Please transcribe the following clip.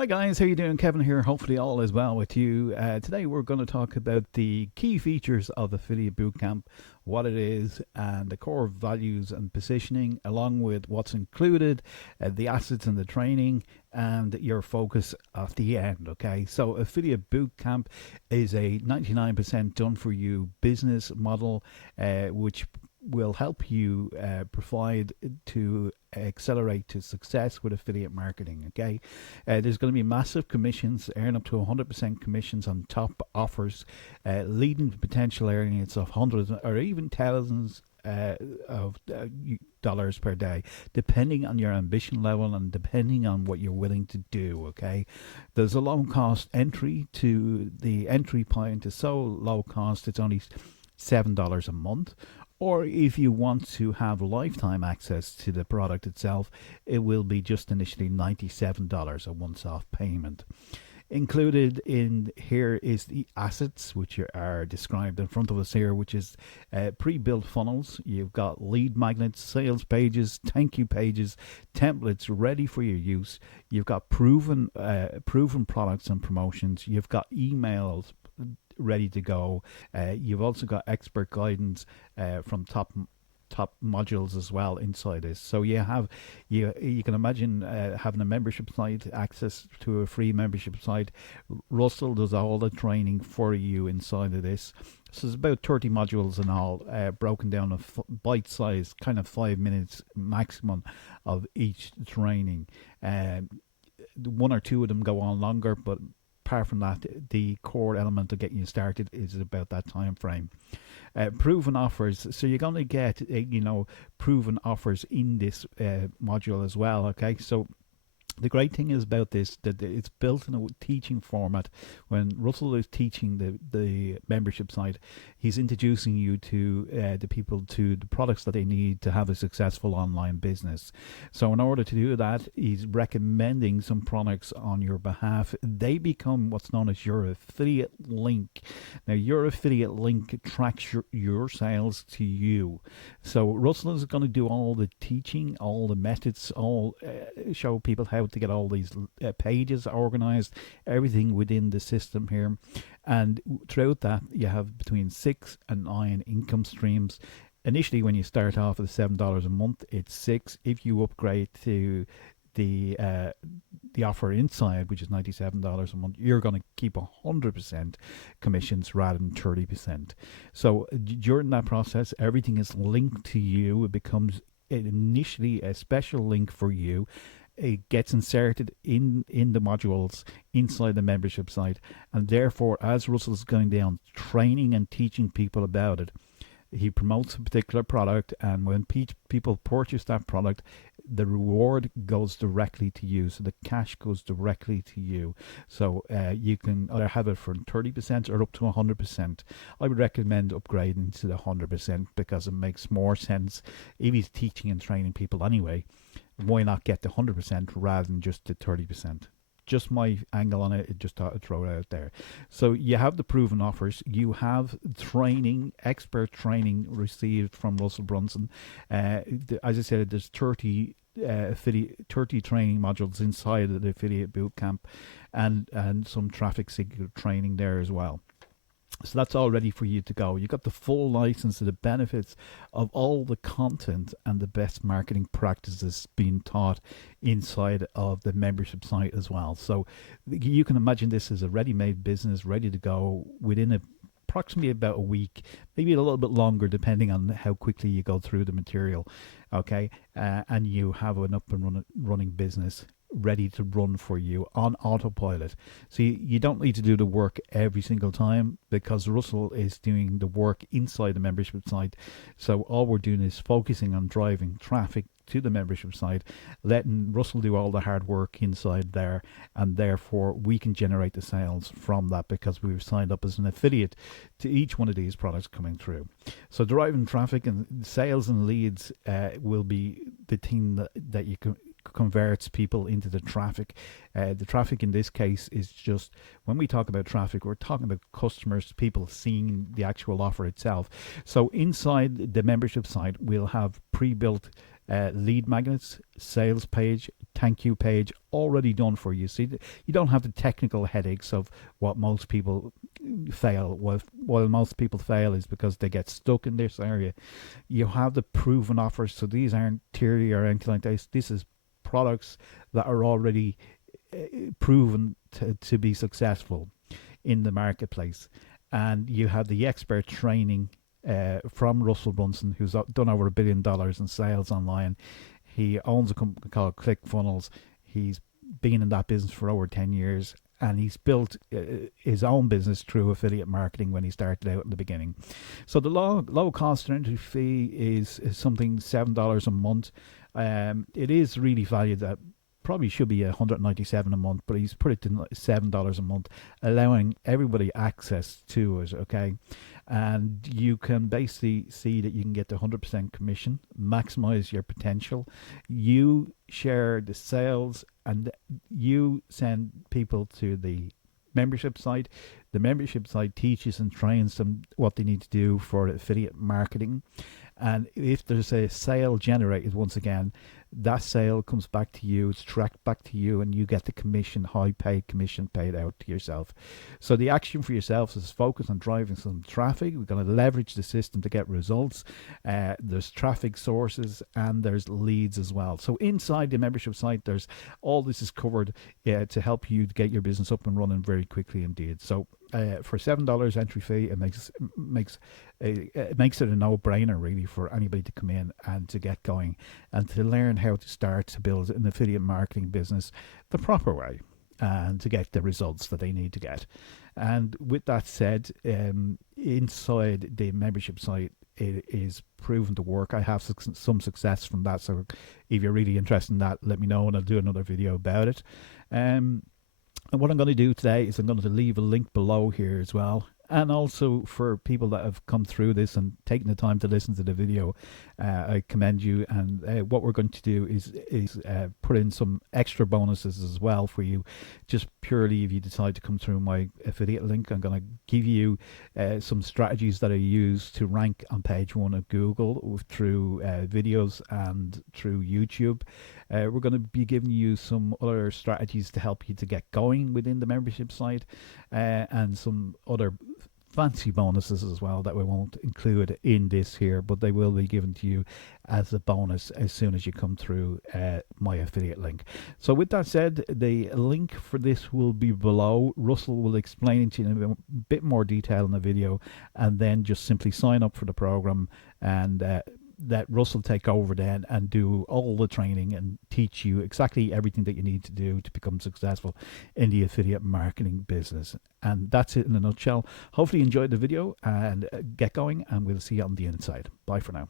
Hi guys, how you doing? Kevin here. Hopefully all is well with you. Today we're going to talk about the key features of Affiliate Bootcamp, what it is, and the core values and positioning, along with what's included, the assets and the training, and your focus at the end. Okay, so Affiliate Bootcamp is a 99% done for you business model, which will help you provide to accelerate to success with affiliate marketing. Okay, there's going to be massive commissions, earn up to 100% commissions on top offers, leading to potential earnings of hundreds or even thousands of dollars per day, depending on your ambition level and depending on what you're willing to do. Okay, there's a low cost entry. To the entry point is so low cost, it's only $7 a month. Or if you want to have lifetime access to the product itself, it will be just initially $97, a once off payment. Included in here is the assets, which are described in front of us here, which is pre-built funnels. You've got lead magnets, sales pages, thank you pages, templates ready for your use. You've got proven products and promotions. You've got emails ready to go. You've also got expert guidance from top modules as well inside this. So you can imagine having a membership site, access to a free membership site. Russell does all the training for you inside of this. So there's about 30 modules in all, broken down of bite size, kind of 5 minutes maximum of each training. One or two of them go on longer, but apart from that, the core element of getting you started is about that time frame. Proven offers, so you're going to get proven offers in this module as well. Okay, so the great thing is about this that it's built in a teaching format. When Russell is teaching the membership site, he's introducing you to the people to the products that they need to have a successful online business. So in order to do that, he's recommending some products on your behalf. They become what's known as your affiliate link. Now your affiliate link tracks your sales to you. So Russell is going to do all the teaching, all the methods, all show people how to get all these pages organized, everything within the system here. And throughout that, you have between 6 and 9 income streams. Initially, when you start off at $7 a month, it's 6. If you upgrade to the offer inside, which is $97 a month, you're going to keep 100% commissions rather than 30%. So during that process, everything is linked to you. It becomes initially a special link for you. It gets inserted in the modules inside the membership site, and therefore, as Russell's going down training and teaching people about it, he promotes a particular product, and when people purchase that product, the reward goes directly to you. So the cash goes directly to you. So you can either have it for 30% or up to 100%. I would recommend upgrading to the 100% because it makes more sense. If he's teaching and training people anyway, why not get the 100% rather than just the 30%? Just my angle on it. Just thought I'd throw it out there. So you have the proven offers. You have training, expert training received from Russell Brunson. As I said, there's 30 training modules inside of the affiliate bootcamp, and some traffic seeker training there as well. So that's all ready for you to go. You got the full license to the benefits of all the content and the best marketing practices being taught inside of the membership site as well. So you can imagine this as a ready-made business, ready to go within approximately about a week, maybe a little bit longer depending on how quickly you go through the material. Okay, and you have an up and running business ready to run for you on autopilot. So you don't need to do the work every single time because Russell is doing the work inside the membership site. So all we're doing is focusing on driving traffic to the membership site, letting Russell do all the hard work inside there, and therefore we can generate the sales from that because we've signed up as an affiliate to each one of these products coming through. So driving traffic and sales and leads will be the thing that you can converts people into the traffic. The traffic in this case is just, when we talk about traffic, we're talking about customers, people seeing the actual offer itself. So inside the membership site, we'll have pre-built lead magnets, sales page, thank you page, already done for you. So you don't have the technical headaches of what most people fail. While most people fail is because they get stuck in this area. You have the proven offers, so these aren't theory or anything like this. This is products that are already proven to be successful in the marketplace. And you have the expert training from Russell Brunson, who's done over $1 billion in sales online. He owns a company called ClickFunnels. He's been in that business for over 10 years, and he's built his own business through affiliate marketing when he started out in the beginning. So the low cost entry fee is something $7 a month. It is really valued at probably should be $197 a month, but he's put it to $7 a month, allowing everybody access to it. Okay, and you can basically see that you can get the 100% commission, maximize your potential. You share the sales, and you send people to the membership site. The membership site teaches and trains them what they need to do for affiliate marketing. And if there's a sale generated, once again, that sale comes back to you, it's tracked back to you, and you get the commission, high paid commission paid out to yourself. So the action for yourself is focus on driving some traffic. We're going to leverage the system to get results. There's traffic sources and there's leads as well. So inside the membership site, there's all this is covered to help you get your business up and running very quickly indeed. So for $7 entry fee, it makes it a no-brainer really for anybody to come in and to get going and to learn how to start to build an affiliate marketing business the proper way and to get the results that they need to get. And with that said, inside the membership site, it is proven to work. I have some success from that, so if you're really interested in that, let me know and I'll do another video about it. And what I'm going to do today is I'm going to leave a link below here as well. And also for people that have come through this and taken the time to listen to the video, I commend you. And what we're going to do is put in some extra bonuses as well for you, just purely if you decide to come through my affiliate link. I'm going to give you some strategies that I use to rank on page 1 of Google through videos and through YouTube. We're going to be giving you some other strategies to help you to get going within the membership site, and some other fancy bonuses as well that we won't include in this here, but they will be given to you as a bonus as soon as you come through my affiliate link. So with that said, the link for this will be below. Russell will explain it to you in a bit more detail in the video, and then just simply sign up for the program and let Russell take over then and do all the training and teach you exactly everything that you need to do to become successful in the affiliate marketing business. And that's it in a nutshell. Hopefully you enjoyed the video and get going, and we'll see you on the inside. Bye for now.